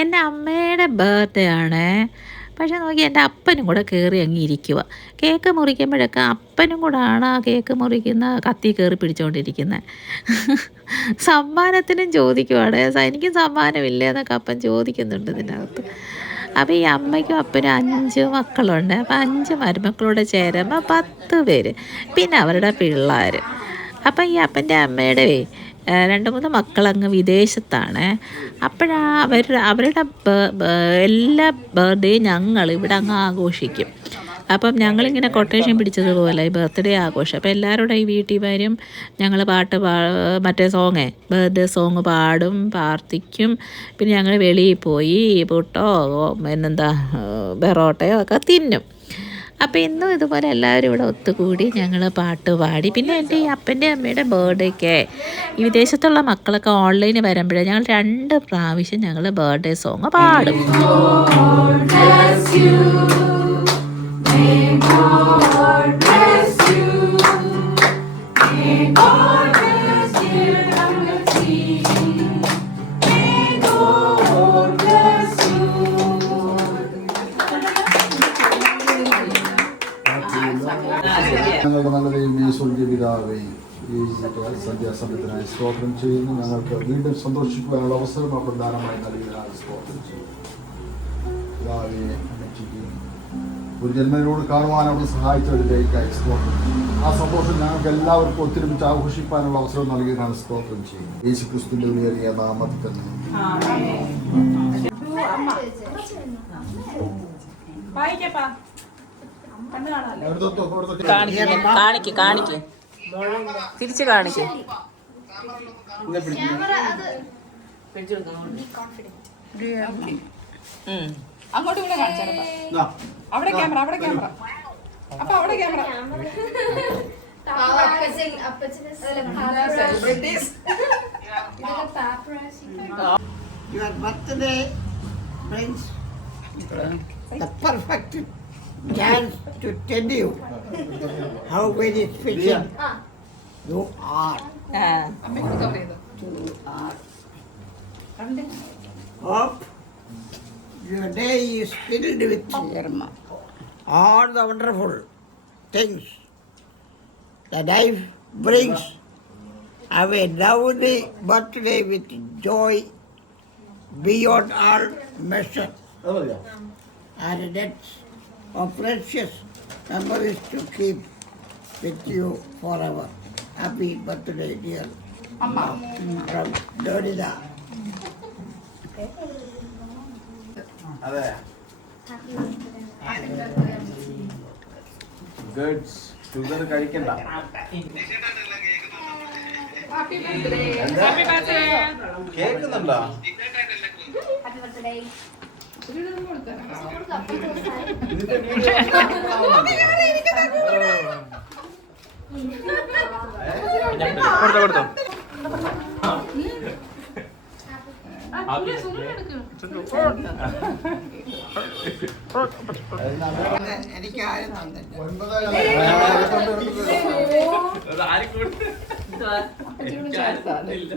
എൻ്റെ അമ്മയുടെ ബർത്ത്ഡേ ആണ്. പക്ഷേ നോക്കി എൻ്റെ അപ്പനും കൂടെ കയറി അങ്ങ് ഇരിക്കുക. കേക്ക് മുറിക്കുമ്പോഴൊക്കെ അപ്പനും കൂടാണ് ആ കേക്ക് മുറിക്കുന്ന കത്തി കയറി പിടിച്ചുകൊണ്ടിരിക്കുന്നത്. സമ്മാനത്തിനും ചോദിക്കുവാണ്, എനിക്കും സമ്മാനമില്ലേ എന്നൊക്കെ അപ്പൻ ചോദിക്കുന്നുണ്ട് ഇതിനകത്ത്. അപ്പോൾ ഈ അമ്മയ്ക്കും അപ്പനും 5 മക്കളുണ്ട്. അപ്പോൾ 5 മരുമക്കളോട് ചേരുമ്പോൾ 10 പേര്, പിന്നെ അവരുടെ പിള്ളേർ. അപ്പം ഈ അപ്പൻ്റെ അമ്മയുടെ 2-3 മക്കളങ്ങ് വിദേശത്താണ്. അവരുടെ എല്ലാ ബർത്ത്ഡേയും ഞങ്ങൾ ഇവിടെ അങ്ങ് ആഘോഷിക്കും. അപ്പം ഞങ്ങളിങ്ങനെ കൊട്ടേഷൻ പിടിച്ചതുപോലെ ഈ ബർത്ത്ഡേ ആഘോഷം. അപ്പോൾ എല്ലാവരുടെ ഈ വീട്ടിൽ വരും, ഞങ്ങൾ മറ്റേ ബർത്ത്ഡേ സോങ് പാടും, പ്രാർത്ഥിക്കും. പിന്നെ ഞങ്ങൾ വെളിയിൽ പോയി പുട്ടോ ബെറോട്ടയോ ഒക്കെ തിന്നും. അപ്പോൾ ഇന്നും ഇതുപോലെ എല്ലാവരും ഇവിടെ ഒത്തുകൂടി ഞങ്ങൾ പാട്ട് പാടി. പിന്നെ എൻ്റെ ഈ അപ്പൻ്റെ അമ്മയുടെ ബർത്ത്ഡേക്ക് ഈ വിദേശത്തുള്ള മക്കളൊക്കെ ഓൺലൈനിൽ വരുമ്പോഴേ ഞങ്ങൾ 2 പ്രാവശ്യം ഞങ്ങൾ ബർത്ത്ഡേ സോങ് പാടും. ഞങ്ങളുടെ നല്ല ദൈവമേ, സ്വർഗ്ഗീയ പിതാവേ, ഈ സന്ധ്യാസമയത്തിനായി സ്തോത്രം ചെയ്യുന്നു. ഞങ്ങൾക്ക് വീണ്ടും സന്തോഷിക്കുവാനുള്ള അവസരം പ്രധാനമായി നൽകിയതിനായി സ്തോത്രം ചെയ്യുന്നു. പിതാവേ, ഒരു ജന്മനോട് കാണുവാൻ അവിടെ സഹായിച്ചവരിലേക്കായി സ്തോത്രം. ആ സന്തോഷം ഞങ്ങൾക്ക് എല്ലാവർക്കും ഒത്തൊരുമിച്ച് ആഘോഷിക്കാനുള്ള അവസരം നൽകിയതിനാണ് സ്തോത്രം ചെയ്യുന്നു. യേശുക്രിസ്തുവിന്റെ ഉയർന്ന നാമത്തിൽ തന്നെ. കാണിക്ക് തിരിച്ച് കാണിക്ക്. അങ്ങോട്ട് ഇവിടെ കാണിച്ചാ. അവിടെ ക്യാമറ അപ്പൊ അവിടെ camera. Your birthday brings the perfect chance to tell you how very special you are. You are. Hope your day is filled with all the wonderful things that life brings. Have a lovely birthday with joy beyond all measure. And that's a precious memories to keep with you forever. Happy birthday, dear Amma from Dorida. Good. Sugar കഴിക്കണ്ട. Happy birthday. കേക്കുന്നുണ്ടോ? Happy birthday. കൊടുത്തോ. എനിക്ക് ആരും തന്നില്ല.